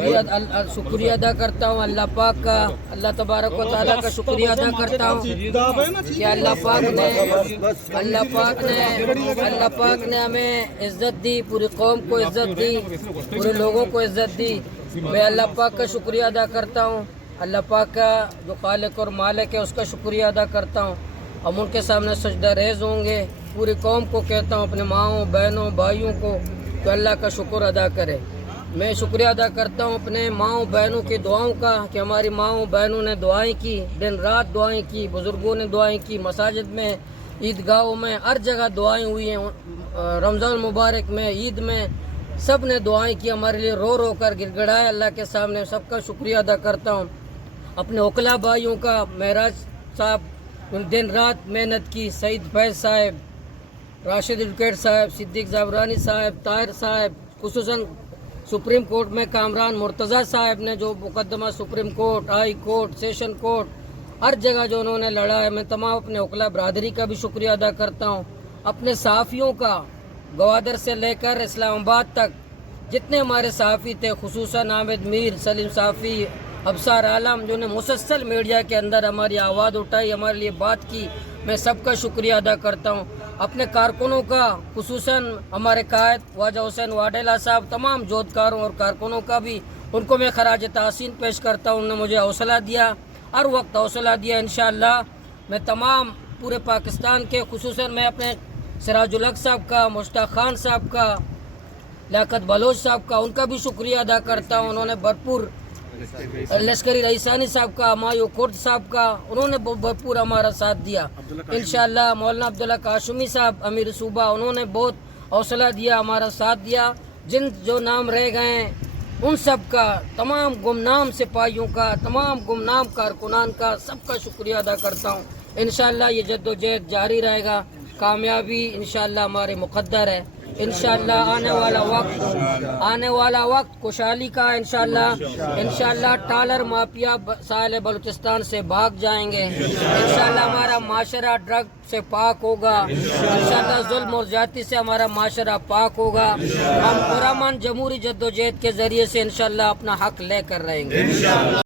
शुक्रिया अदा करता हूँ अल्लाह पाक का, अल्लाह तबारक व तआला का शुक्रिया अदा करता हूँ कि अल्लाह पाक ने हमें इज़्ज़त दी, पूरी कौम को इज़्ज़त दी, पूरे लोगों को इज़्ज़त दी। मैं अल्लाह पाक का शुक्रिया अदा करता हूँ, अल्लाह पाक का जो खालिक और मालिक है उसका शुक्रिया अदा करता हूँ। हम उनके सामने सजदा रेज़ होंगे। पूरी कौम को कहता हूँ, अपने माओं बहनों भाइयों को, तो अल्लाह का शुक्र अदा करें। मैं शुक्रिया अदा करता हूँ अपने माओं बहनों की दुआओं का कि हमारी माओं बहनों ने दुआएं की, दिन रात दुआएं की, बुज़ुर्गों ने दुआएं की, मसाजिद में, ईदगाहों में, हर जगह दुआएं हुई हैं। रमज़ान मुबारक में, ईद में सब ने दुआएं की हमारे लिए, रो रो कर गिड़गिड़ाए अल्लाह के सामने। सबका शुक्रिया अदा करता हूँ। अपने ओकला भाइयों का, महराज साहब दिन रात मेहनत की, सईद फैज़ साहब, राशिद एडवोकेट साहब, सिद्दीक ज़ाबरानी साहब, ताहिर साहब, खुसूसन सुप्रीम कोर्ट में कामरान मुर्तज़ा साहब ने जो मुकदमा supreme court, high court, session court, हर जगह जो उन्होंने लड़ा है, मैं तमाम अपने ओकला बरादरी का भी शुक्रिया अदा करता हूँ। अपने सहाफ़ियों का, गवादर से लेकर इस्लामाबाद तक जितने हमारे सहाफ़ी थे, खुसूसन आमिद मीर, सलीम साफ़ी, अबसार आलम, जो ने मुसलसल मीडिया के अंदर हमारी आवाज़ उठाई, हमारे लिए बात की, मैं सबका शुक्रिया अदा करता हूँ। अपने कारकुनों का, खुसूसन हमारे कायद ख्वाजा हुसैन वाडेला साहब, तमाम जोधकारों और कारकुनों का भी उनको मैं खराज तहसीन पेश करता हूँ। उन्होंने मुझे हौसला दिया, हर वक्त हौसला दिया। इंशाअल्लाह मैं तमाम पूरे पाकिस्तान के, खुसूसन मैं अपने सिराजुल हक साहब का, मुश्ताक खान साहब का, लियाकत बलोच साहब का, उनका भी शुक्रिया अदा करता हूँ। उन्होंने भरपूर, लश्करी रईसानी साहब का, मायू कुर्द साहब का, उन्होंने भरपूर हमारा साथ दिया। इंशाअल्लाह मौलाना अब्दुल्ला काशमी साहब, अमीर सूबा, उन्होंने बहुत हौसला दिया, हमारा साथ दिया। जिन जो नाम रह गए हैं उन सब का, तमाम गुमनाम सिपाहियों का, तमाम गुमनाम कारकुनान का, सबका शुक्रिया अदा करता हूँ। इंशाअल्लाह ये जद्दोजहद जारी रहेगा, कामयाबी इंशाअल्लाह हमारे मुक़द्दर है। इंशाअल्लाह आने वाला वक्त खुशहाली का है। इंशाअल्लाह टालर माफिया साहिल बलूचिस्तान से भाग जाएंगे। इंशाअल्लाह हमारा माशरा ड्रग से पाक होगा। इंशाअल्लाह जुल्म और ज्यादती से हमारा माशरा पाक होगा। हम पुरअमन जमहूरी जद्दोजहद के जरिए से इंशाअल्लाह अपना हक लेकर रहेंगे।